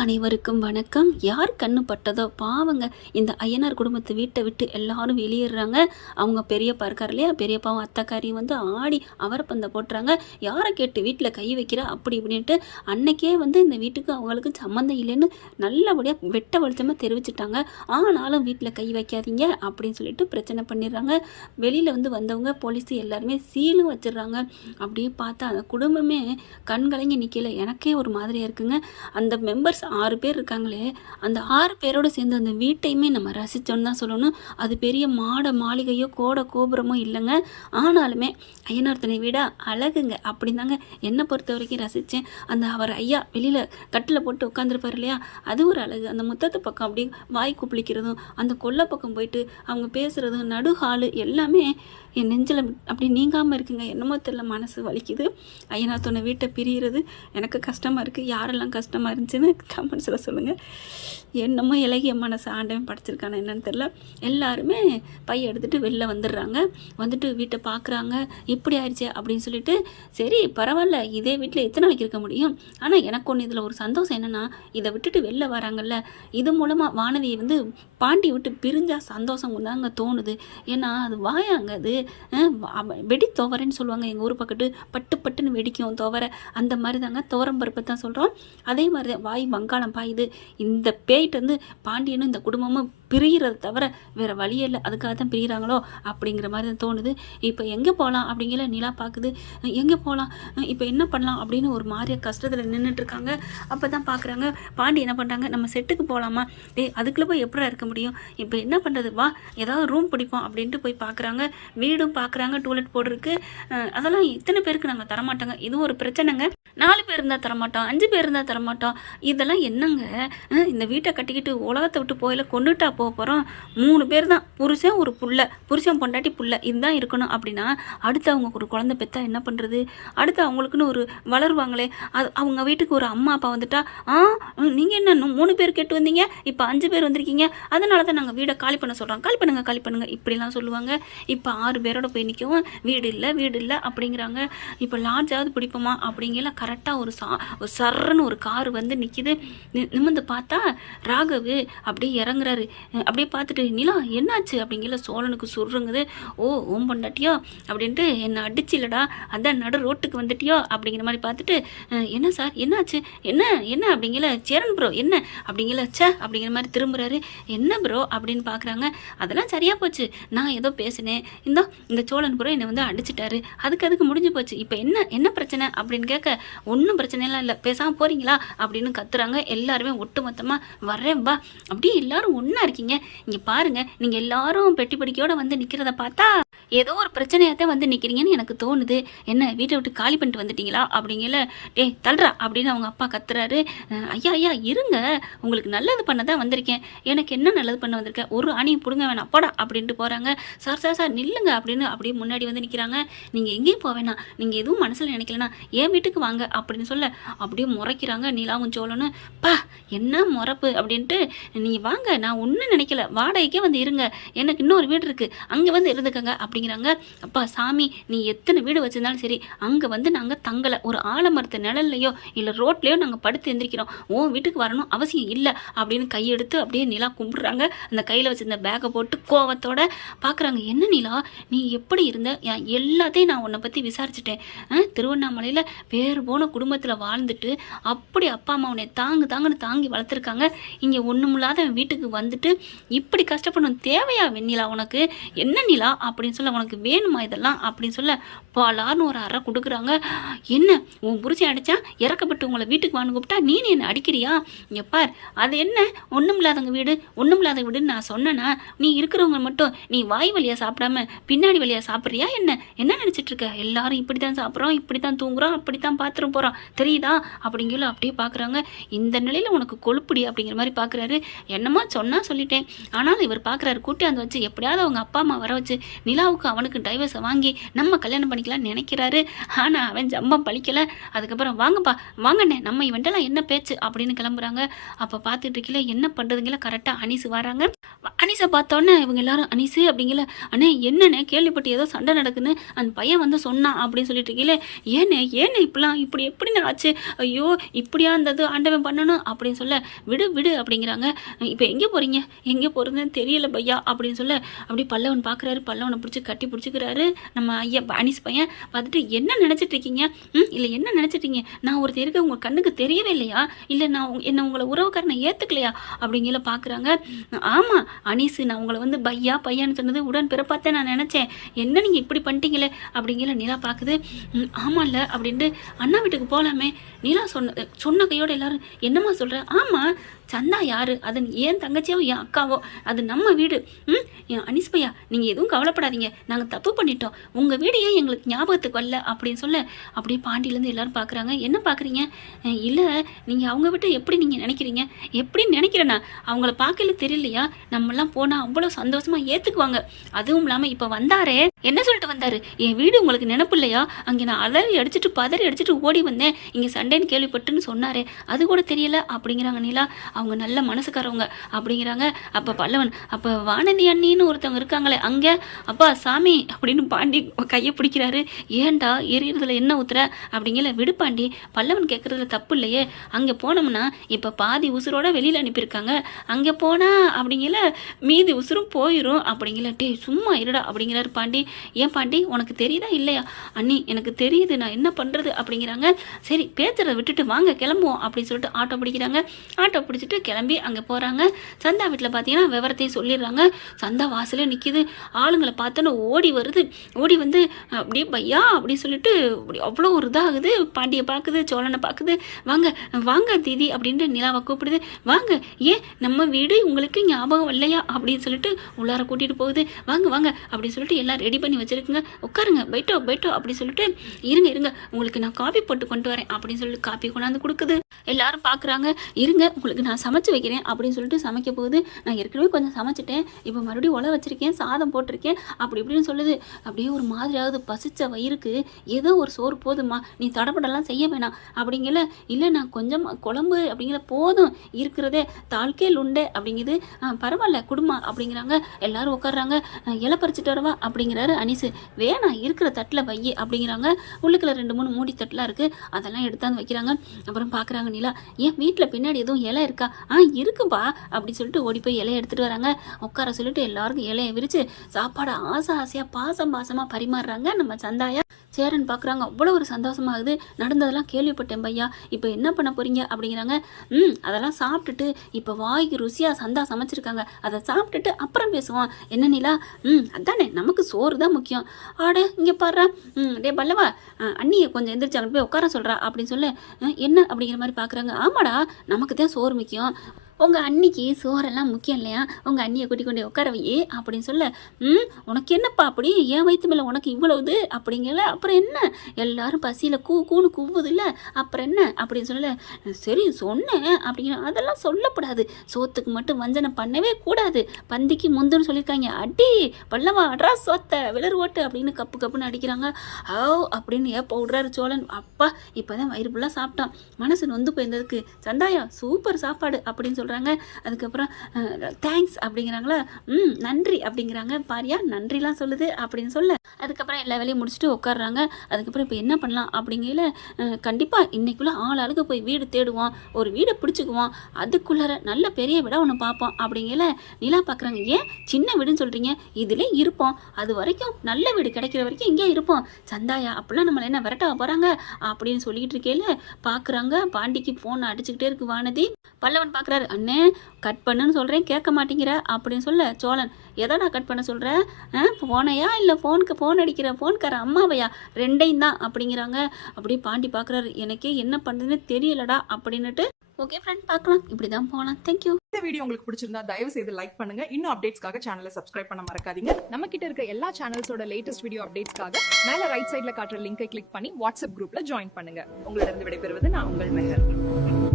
அனைவருக்கும் வணக்கம். யார் கண்ணு பட்டதோ பாவங்க இந்த ஐயனார் குடும்பத்தை வீட்டை விட்டு எல்லாரும் வெளியேறாங்க அவங்க பெரியப்பா இருக்கார் இல்லையா? பெரியப்பாவும் அத்தைக்காரியும் வந்து ஆடி அவரை பந்தை போட்டுறாங்க. யாரை கேட்டு வீட்டில் கை வைக்கிறா? அப்படி இப்படின்ட்டு அன்னைக்கே வந்து இந்த வீட்டுக்கு அவங்களுக்கு சம்மந்தம் இல்லைன்னு நல்லபடியாக வெட்ட வெளிச்சமாக தெரிவிச்சிட்டாங்க. ஆனாலும் வீட்டில் கை வைக்காதீங்க அப்படின்னு சொல்லிட்டு பிரச்சனை பண்ணிடுறாங்க. வெளியில் வந்து வந்தவங்க போலீஸ் எல்லாருமே சீலும் வச்சிடுறாங்க. அப்படியே பார்த்தா அந்த குடும்பமே கண்கலங்கி நிற்கல எனக்கே ஒரு மாதிரியாக இருக்குங்க. அந்த மெம்பர்ஸ் ஆறு பேர் இருக்காங்களே அந்த ஆறு பேரோட சேர்ந்து அந்த வீட்டையுமே நம்ம ரசித்தோன்னு தான் சொல்லணும். அது பெரிய மாட மாளிகையோ கோட கோபுரமோ இல்லைங்க. ஆனாலுமே ஐயனார்த்தனை விட அழகுங்க. அப்படிந்தாங்க என்னை பொறுத்த வரைக்கும் ரசித்தேன் அந்த அவர் ஐயா வெளியில் கட்டில் போட்டு உட்காந்துருப்பார் இல்லையா? அது ஒரு அழகு. அந்த முத்தத்து பக்கம் அப்படியே வாய் குப்பிளிக்கிறதும் அந்த கொல்லை பக்கம் போயிட்டு அவங்க பேசுகிறதும் நடுஹாலு எல்லாமே என் நெஞ்சில் அப்படி நீங்காமல் இருக்குங்க. என்னமோ தெரியல மனசு வலிக்குது. ஐயனாத்தோனை வீட்டை பிரிகிறது எனக்கு கஷ்டமாக இருக்குது யாரெல்லாம் கஷ்டமாக இருந்துச்சுன்னு கமெண்ட்ஸில் சொல்லுங்கள் என்னமோ இலகிய மனசு ஆண்டவன் படைச்சிருக்கானே என்னன்னு தெரில எல்லாருமே பைய எடுத்துகிட்டு வெளில வந்துடுறாங்க. வந்துட்டு வீட்டை பார்க்குறாங்க இப்படி ஆயிடுச்சு அப்படின்னு சொல்லிட்டு சரி பரவாயில்ல இதே வீட்டில் எத்தனை நாளைக்கு இருக்க முடியும்? ஆனால் எனக்கு ஒன்று இதில் ஒரு சந்தோஷம் என்னென்னா இதை விட்டுட்டு வெளில வராங்கல்ல. இது மூலமாக வானதியை வந்து பாண்டி விட்டு பிரிஞ்சால் சந்தோஷம் தாங்க தோணுது. ஏன்னா அது வாயாங்க அது. வெடி துவரைன்னு சொல்லுவாங்க எங்கள் ஊர் பக்கத்து பட்டு பட்டுன்னு வெடிக்கும் துவரை. அந்த மாதிரி தாங்க துவரம் பருப்பை தான் சொல்கிறோம் அதே மாதிரி தான் வாய் வங்காளம் பாயுது. இந்த பேய்ட்டு வந்து பாண்டியனும் இந்த குடும்பமும் பிரிகிறத தவிர வேறு வழியே இல்லை. அதுக்காக தான் பிரிகிறாங்களோ அப்படிங்கிற மாதிரி தான் தோணுது. இப்போ எங்கே போகலாம் அப்படிங்கிற நிலா பார்க்குது எங்கே போகலாம் இப்போ என்ன பண்ணலாம் அப்படின்னு ஒரு மாதிரியா கஷ்டத்தில் நின்றுட்டுருக்காங்க அப்போ தான் பார்க்குறாங்க பாண்டி என்ன பண்ணுறாங்க நம்ம செட்டுக்கு போகலாமா டேய் அதுக்குள்ளே போய் எப்படா இருக்க முடியும்? இப்போ என்ன பண்ணுறது வா ஏதாவது ரூம் பிடிப்போம் அப்படின்ட்டு போய் பார்க்குறாங்க வீடும் பார்க்குறாங்க டூலெட் போடுறதுக்கு அதெல்லாம் இத்தனை பேருக்கு நாங்கள் தரமாட்டோங்க. இது ஒரு பிரச்சனைங்க. நாலு பேர் இருந்தால் தரமாட்டோம். அஞ்சு பேர் இருந்தால் தரமாட்டோம். இதெல்லாம் என்னங்க? இந்த வீட்டை கட்டிக்கிட்டு உலகத்தை விட்டு போயில கொண்டுட்டா போக போகிறோம் மூணு பேர் தான். புருஷன் ஒரு புள்ள. புருஷன் பொண்டாட்டி புள்ள. இதுதான் இருக்கணும் அப்படின்னா அடுத்து அவங்க ஒரு குழந்தை பெற்றா என்ன பண்ணுறது அடுத்து அவங்களுக்குன்னு ஒரு வளருவாங்களே. அது அவங்க வீட்டுக்கு ஒரு அம்மா அப்பா வந்துட்டா ஆ நீங்கள் என்ன மூணு பேர் கேட்டு வந்தீங்க? இப்போ அஞ்சு பேர் வந்திருக்கீங்க. அதனால தான் நாங்கள் வீடை காலி பண்ண சொல்கிறோம் காலி பண்ணுங்க காலி பண்ணுங்க. இப்படிலாம் சொல்லுவாங்க. இப்போ ஆறு பேரோட போய் நிற்கவும் வீடு இல்லை வீடு இல்லை அப்படிங்கிறாங்க. இப்போ லாட்ஜாவது பிடிப்போமா? அப்படிங்கிற கரெக்டாக ஒரு சா ஒரு சர்றன்னு ஒரு கார் வந்து நிற்கிது நிமிந்து பார்த்தா ராகவு அப்படியே இறங்குறாரு. அப்படியே பார்த்துட்டு நிலா என்னாச்சு? அப்படிங்கல சோழனுக்கு சுருங்குது ஓ ஓம் பொண்டாட்டியோ? அப்படின்ட்டு என்னை அடிச்சிலடா அதான் நடு ரோட்டுக்கு வந்துட்டியோ? அப்படிங்கிற மாதிரி பார்த்துட்டு என்ன சார்? என்னாச்சு? என்ன? என்ன? அப்படிங்கல சேரன் ப்ரோ என்ன? அப்படிங்கல ச்சே அப்படிங்கிற மாதிரி திரும்புகிறாரு என்ன ப்ரோ அப்படின்னு பார்க்குறாங்க. அதெல்லாம் சரியாக போச்சு. நான் ஏதோ பேசினேன். இந்தோ இந்த சோழன் ப்ரோ என்னை வந்து அடிச்சிட்டாரு. அதுக்கு அதுக்கு முடிஞ்சு போச்சு. இப்போ என்ன? என்ன பிரச்சனை? அப்படின்னு கேட்க ஒன்றும் பிரச்சனைலாம் இல்லை. பேசாமல் போகிறீங்களா அப்படின்னு கத்துறாங்க. எல்லாருமே ஒட்டு மொத்தமாக வரேன் வா. அப்படியே எல்லாரும் ஒன்றா இருக்கீங்க. இங்கே பாருங்க நீங்கள் எல்லாரும் பெட்டி படிக்கையோட வந்து நிற்கிறத பார்த்தா ஏதோ ஒரு பிரச்சனையாக தான் வந்து நிற்கிறீங்கன்னு எனக்கு தோணுது. என்ன வீட்டை விட்டு காலி பண்ணிட்டு வந்துட்டீங்களா? அப்படிங்கல டேய் தள்ளுறா அப்படின்னு அவங்க அப்பா கத்துறாரு. ஐயா ஐயா இருங்க. உங்களுக்கு நல்லது பண்ண தான் வந்திருக்கேன். எனக்கு என்ன நல்லது பண்ண வந்திருக்கேன் ஒரு அணியும் பிடுங்க வேணாம். போடா அப்படின்ட்டு போகிறாங்க சார் சார் சார் நில்லுங்க அப்படின்னு அப்படியே முன்னாடி வந்து நிற்கிறாங்க நீங்கள் எங்கேயும் போக வேணாம். நீங்கள் எதுவும் மனசில் நினைக்கலனா என் வீட்டுக்கு வாங்க அப்படின்னு சொல்ல அப்படியே முறைக்கிறாங்க நீலாவும் சோழனும். பா என்ன முறப்பு? அப்படின்ட்டு நீங்கள் வாங்க நான் ஒன்றும் நினைக்கல. வாடகைக்கே வந்து இருங்க. எனக்கு இன்னொரு வீடு இருக்குது அங்கே வந்து இருந்துக்கங்க அப்படி அப்படிங்கிறாங்க. அப்பா சாமி நீ எத்தனை வீடு வச்சிருந்தாலும் சரி அங்கே வந்து நாங்கள் தங்கலை. ஒரு ஆலமரத்து நிழல்லையோ இல்லை ரோட்லேயோ நாங்கள் படுத்து எந்திரிக்கிறோம். ஓ வீட்டுக்கு வரணும் அவசியம் இல்லை அப்படின்னு கையெடுத்து அப்படியே நிலா கும்பிடுறாங்க. அந்த கையில் வச்சிருந்த பேக்கை போட்டு கோவத்தோட பார்க்குறாங்க என்ன நிலா? நீ எப்படி இருந்த? எல்லாத்தையும் நான் உன்னை பற்றி விசாரிச்சிட்டேன். திருவண்ணாமலையில் வேறு போன குடும்பத்தில் வாழ்ந்துட்டு அப்படி அப்பா அம்மா உன்னை தாங்கு தாங்குன்னு தாங்கி வளர்த்துருக்காங்க. இங்கே ஒன்றுமில்லாத வீட்டுக்கு வந்துட்டு இப்படி கஷ்டப்படணும். தேவையா வெண்ணிலா உனக்கு? என்ன நிலா? அப்படின்னு சொல்லி உனக்கு வேணுமா இதெல்லாம்? அப்படின்னு சொல்ல பாலார்னு ஒரு அறை கொடுக்குறாங்க. என்ன உன் புருஷன் அடித்தா இறக்கப்பட்டு உங்களை வீட்டுக்கு வான்னு கூப்பிட்டா நீ என்ன அடிக்கிறியா? இங்க பார் அது என்ன? ஒன்றும் இல்லாதவங்க வீடு ஒன்றும் இல்லாத வீடுன்னு நான் சொன்னேன்னா நீ இருக்கிறவங்க மட்டும் நீ வாய் வழியாக சாப்பிடாம பின்னாடி வழியாக சாப்பிட்றியா என்ன? என்ன நினச்சிட்டு இருக்க? எல்லாரும் இப்படி தான் சாப்பிட்றோம் இப்படி தான் தூங்குறோம் அப்படி தான் பாத்திரம் போகிறோம் தெரியுதா அப்படிங்கிற அப்படியே பார்க்குறாங்க இந்த நிலையில் உனக்கு கொழுப்புடி அப்படிங்கிற மாதிரி பார்க்குறாரு என்னமோ சொன்னால் சொல்லிட்டேன். ஆனாலும் இவர் பார்க்குறாரு கூட்டி அந்த வச்சு எப்படியாவது அவங்க அப்பா அம்மா வர வச்சு நிலாவை அளவுக்கு அவனுக்கு டைவர்ஸை வாங்கி நம்ம கல்யாணம் பண்ணிக்கலாம்னு நினைக்கிறாரு. ஆனால் அவன் ஜம்பம் பழிக்கலை. அதுக்கப்புறம் வாங்கப்பா வாங்கண்ணே நம்ம இவன்ட்டெல்லாம் என்ன பேச்சு? அப்படின்னு கிளம்புறாங்க. அப்போ பார்த்துட்டு இருக்கல என்ன பண்ணுறதுங்கள கரெக்டாக அனீஸ் வராங்க. அனீஸை பார்த்தோன்னே இவங்க எல்லாரும் அனீஸு அப்படிங்கல அண்ணே என்னண்ணே கேள்விப்பட்டு ஏதோ சண்டை நடக்குன்னு அந்த பையன் வந்து சொன்னான் அப்படின்னு சொல்லிட்டு இருக்கீங்களே ஏண்ணே ஏண்ணே இப்படிலாம் இப்படி எப்படிண்ணே ஆச்சு? ஐயோ இப்படியா இருந்தது ஆண்டவன் பண்ணணும் அப்படின்னு சொல்ல விடு விடு அப்படிங்கிறாங்க. இப்போ எங்கே போகிறீங்க எங்கே போகிறதுன்னு தெரியல பையா அப்படின்னு சொல்ல அப்படி பல்லவன் பார்க்குறாரு பல்லவனை பிடிச்சி கட்டி பிடிச்சிக்கிறாரு. நம்ம ஐயா அனிஸ் பையன். பார்த்துட்டு என்ன நினச்சிட்டு இருக்கீங்க ம் இல்லை என்ன நினச்சிட்டீங்க நான் ஒரு இருக்க உங்கள் கண்ணுக்கு தெரியவே இல்லையா? இல்லை நான் உங்க- என்ன உங்களை உறவுக்காரனை ஏற்றுக்கலையா அப்படிங்கிற பார்க்குறாங்க ஆமாம் அனீஸு நான் உங்களை வந்து பையா பையான்னு சொன்னது உடன் பிறப்பாத்தே நான் நினச்சேன். என்ன நீங்கள் இப்படி பண்ணிட்டீங்களே? அப்படிங்கிற நிலா பார்க்குது ஆமாம் ஆமாம்ல அப்படின்ட்டு அண்ணா வீட்டுக்கு போகலாமே நிலா சொன்ன சொன்ன கையோட எல்லாரும் என்னம்மா சொல்கிறேன் ஆமாம் சந்தா யாரு? அது ஏன் தங்கச்சியோ என் அக்காவோ? அது நம்ம வீடு. ம்? என் அனிஸ்பையா நீங்கள் எதுவும் கவலைப்படாதீங்க. நாங்கள் தப்பு பண்ணிட்டோம். உங்கள் வீடு ஏன் எங்களுக்கு ஞாபகத்துக்கு வரல? அப்படின்னு சொல்ல அப்படியே பாண்டியிலேருந்து எல்லாரும் பார்க்குறாங்க என்ன பார்க்குறீங்க இல்லை நீங்கள் அவங்க விட்டு எப்படி நீங்கள் நினைக்கிறீங்க? எப்படி நினைக்கிறேன்னா அவங்கள பார்க்கல தெரியலையா? நம்மலாம் போனால் அவ்வளோ சந்தோஷமாக ஏற்றுக்குவாங்க அதுவும் இல்லாமல் இப்போ வந்தாரே என்ன சொல்லிட்டு வந்தாரு? என் வீடு உங்களுக்கு நினப்பு இல்லையா? அங்கே நான் அலறி அடிச்சுட்டு பதறி அடிச்சுட்டு ஓடி வந்தேன். இங்கே சண்டேன்னு கேள்விப்பட்டுன்னு சொன்னாரே. அது கூட தெரியல. அப்படிங்கிறாங்க நீலா. அவங்க நல்ல மனசுக்காரவங்க. அப்படிங்கிறாங்க. அப்போ பல்லவன் அப்போ வானதி அண்ணின்னு ஒருத்தவங்க இருக்காங்களே அங்கே? அப்பா சாமி அப்படின்னு பாண்டி கையை பிடிக்கிறாரு. ஏன்டா எரியறதுல என்ன ஊத்துற அப்படிங்கிற விடு பாண்டி. பல்லவன் கேட்குறதுல தப்பு இல்லையே. அங்கே போனோம்னா இப்போ பாதி உசுரோட வெளியில் அனுப்பியிருக்காங்க. அங்கே போனால் அப்படிங்கிற மீதி உசுரும் போயிடும் அப்படிங்கிற டே சும்மா இருடா அப்படிங்கிறாரு பாண்டி. ஏன் பாண்டி உனக்கு தெரியுதா இல்லையா? அண்ணி எனக்கு தெரியுது நான் என்ன பண்ணுறது அப்படிங்கிறாங்க. சரி பேச்சுறதை விட்டுட்டு வாங்க கிளம்புவோம் அப்படின்னு சொல்லிட்டு ஆட்டோ பிடிக்கிறாங்க. ஆட்டோ பிடிச்சிட்டு கிளம்பி அங்கே போகிறாங்க சந்தா வீட்டில் பார்த்தீங்கன்னா விவரத்தையும் சொல்லிடுறாங்க. சந்தா வாசலே நிற்கிது ஆளுங்களை பார்த்தோன்னு ஓடி வருது. ஓடி வந்து அப்படியே பையா அப்படின்னு சொல்லிட்டு அப்படி அவ்வளோ ஒரு இதாகுது. பாண்டியை பார்க்குது சோழனை பார்க்குது வாங்க வாங்க தீதி அப்படின்ட்டு நிலாவை கூப்பிடுது. வாங்க ஏன் நம்ம வீடு உங்களுக்கு ஞாபகம் இல்லையா அப்படின்னு சொல்லிட்டு உள்ளார கூட்டிகிட்டு போகுது. வாங்க வாங்க அப்படின்னு சொல்லிட்டு எல்லாம் ரெடி பண்ணி வச்சிருக்குங்க. உட்காருங்க. பைட்டோ பைட்டோ அப்படின்னு சொல்லிட்டு இருங்க இருங்க. உங்களுக்கு நான் காஃபி போட்டு கொண்டு வரேன் அப்படின்னு சொல்லிட்டு காப்பி கொண்டாந்து கொடுக்குது. எல்லாரும் பார்க்குறாங்க. இருங்க உங்களுக்கு நான் சமைச்சு வைக்கிறேன் அப்படின்னு சொல்லிட்டு சமைக்க போகுது. நான் ஏற்கனவே கொஞ்சம் சமைச்சிட்டேன். இப்போ மறுபடியும் உல வச்சுருக்கேன் சாதம் போட்டிருக்கேன் அப்படி இப்படின்னு சொல்லுது. அப்படியே ஒரு மாதிரியாவது பசிச்ச வயிறுக்கு ஏதோ ஒரு சோறு போதுமா நீ தடப்படலாம் செய்ய வேணாம். அப்படிங்கல இல்லை நான் கொஞ்சம் குழம்பு அப்படிங்கிற போதும். இருக்கிறதே தாழ்க்கேல் உண்டு அப்படிங்குது. பரவாயில்ல குடும்பம் அப்படிங்கிறாங்க. எல்லாரும் உட்காடுறாங்க இலை பறிச்சிட்டு வரவா? அப்படிங்கிற சொல்கிறாரு அனிசு வேணாம் இருக்கிற தட்டில் வை அப்படிங்கிறாங்க. உள்ளுக்குள்ள ரெண்டு மூணு மூடி தட்டெலாம் இருக்குது அதெல்லாம் எடுத்தாந்து வைக்கிறாங்க. அப்புறம் பார்க்குறாங்க நிலா ஏன் வீட்டில் பின்னாடி எதுவும் இலை இருக்கா? ஆ இருக்குப்பா அப்படி சொல்லிட்டு ஓடி போய் இலையை எடுத்துகிட்டு வராங்க. உட்கார சொல்லிட்டு எல்லாருக்கும் இலையை விரித்து சாப்பாடை ஆசை ஆசையாக பாசம் பாசமாக பரிமாறுறாங்க நம்ம சந்தாயா. சேரன் பார்க்குறாங்க அவ்வளோ ஒரு சந்தோஷமாகுது. நடந்ததெல்லாம் கேள்விப்பட்டேன் பையா. இப்போ என்ன பண்ண போறீங்க? அப்படிங்கிறாங்க. ம் அதெல்லாம் சாப்பிட்டுட்டு இப்போ வாய்க்கு ருசியாக சந்தா சமைச்சிருக்காங்க. அதை சாப்பிட்டுட்டு அப்புறம் பேசுவோம். என்ன நிலா? ம் அதானே. நமக்கு சோறு தான் முக்கியம். ஆட இங்கே பாடுறா ம் டே பல்லவா அண்ணியை கொஞ்சம் எந்திரிச்சு அங்கே போய் உட்கார சொல்கிறா அப்படின்னு சொல்ல என்ன அப்படிங்கிற மாதிரி பார்க்குறாங்க ஆமாடா நமக்கு தான் சோறு முக்கியம். உங்கள் அன்னிக்கு சோறெல்லாம் முக்கியம் இல்லையா? உங்கள் அண்ணியை கூட்டி கொண்டு உட்கார வையே அப்படின்னு சொல்ல ம் உனக்கு என்னப்பா அப்படி? என் வயிற்று மேலே உனக்கு இவ்வளவுது அப்படிங்கல. அப்புறம் என்ன? எல்லாரும் பசியில் கூ கூன்னு கூவுது இல்லை அப்புறம் என்ன? அப்படின்னு சொல்ல சரி சொன்னேன். அப்படிங்கிற அதெல்லாம் சொல்லக்கூடாது சோத்துக்கு மட்டும் வஞ்சனம் பண்ணவே கூடாது. பந்திக்கு முந்துன்னு சொல்லியிருக்காங்க. அடி பல்லவா அட்ரா சோத்த விளர் ஓட்டு அப்படின்னு கப்பு கப்புன்னு அடிக்கிறாங்க. ஓ அப்படின்னு ஏப்போ விடுறாரு சோழன். அப்பா இப்போ தான் வயிறு ஃபுல்லாக சாப்பிட்டான். மனசு நொந்து போயிருந்ததுக்கு. சந்தாயா சூப்பர் சாப்பாடு அப்படின்னு சொல்லி சொல்கிறாங்க அதுக்கப்புறம் தேங்க்ஸ் அப்படிங்கிறாங்களா? ம் நன்றி அப்படிங்கிறாங்க. பாரியா நன்றிலாம் சொல்லுது அப்படின்னு சொல்ல அதுக்கப்புறம் எல்லா வேலையும் முடிச்சுட்டு உட்காடுறாங்க அதுக்கப்புறம் இப்போ என்ன பண்ணலாம் அப்படிங்கையில் கண்டிப்பாக இன்றைக்குள்ளே ஆள் ஆளுக்கு போய் வீடு தேடுவோம் ஒரு வீடை பிடிச்சிக்குவோம் அதுக்குள்ளார நல்ல பெரிய வீடாக ஒன்று பார்ப்போம் அப்படிங்கையில் நிலா பார்க்குறாங்க ஏன்? சின்ன வீடுன்னு சொல்கிறீங்க இதிலே இருப்போம் அது வரைக்கும் நல்ல வீடு கிடைக்கிற வரைக்கும் இங்கே இருப்போம் சந்தாயா அப்படிலாம் நம்மளை என்ன விரட்ட போகிறாங்க அப்படின்னு சொல்லிக்கிட்டு இருக்கையில் பார்க்குறாங்க பாண்டிக்கு ஃபோன் அடிச்சுக்கிட்டே இருக்கு வானதி. பல்லவன் பார்க்குறாரு அண்ணே கட் பண்ணுன்னு சொல்கிறேன் கேட்க மாட்டேங்கிற அப்படின்னு சொல்ல சோழன் எதை நான் கட் பண்ண சொல்கிறேன் ஃபோனையா இல்லை ஃபோனுக்கு ஃபோன் அடிக்கிற ஃபோன்கார அம்மாவையா? ரெண்டையும் தான் அப்படிங்கிறாங்க. அப்படியே பாண்டி பார்க்குறாரு எனக்கே என்ன பண்ணுறதுன்னு தெரியலடா அப்படின்னுட்டு ஓகே ஃப்ரெண்ட் பார்க்கலாம் இப்படி தான் போகலாம் தேங்க்யூ இந்த வீடியோ உங்களுக்கு பிடிச்சிருந்தா தயவு செய்து லைக் பண்ணுங்க. இன்னும் அப்டேட்ஸ்க்காக சேனலை சப்ஸ்கிரைப் பண்ண மறக்காதீங்க. நம்ம கிட்ட இருக்க எல்லா சேனல்ஸோட லேட்டஸ்ட் வீடியோ அப்டேட்ஸ்க்காக மேல ரைட் சைடுல காட்டுற லிங்கை கிளிக் பண்ணி வாட்ஸ்அப் குரூப்ல ஜாயின் பண்ணுங்க. உங்களிடம் விடைபெறுவது நான் உங்கள் மெஹர்.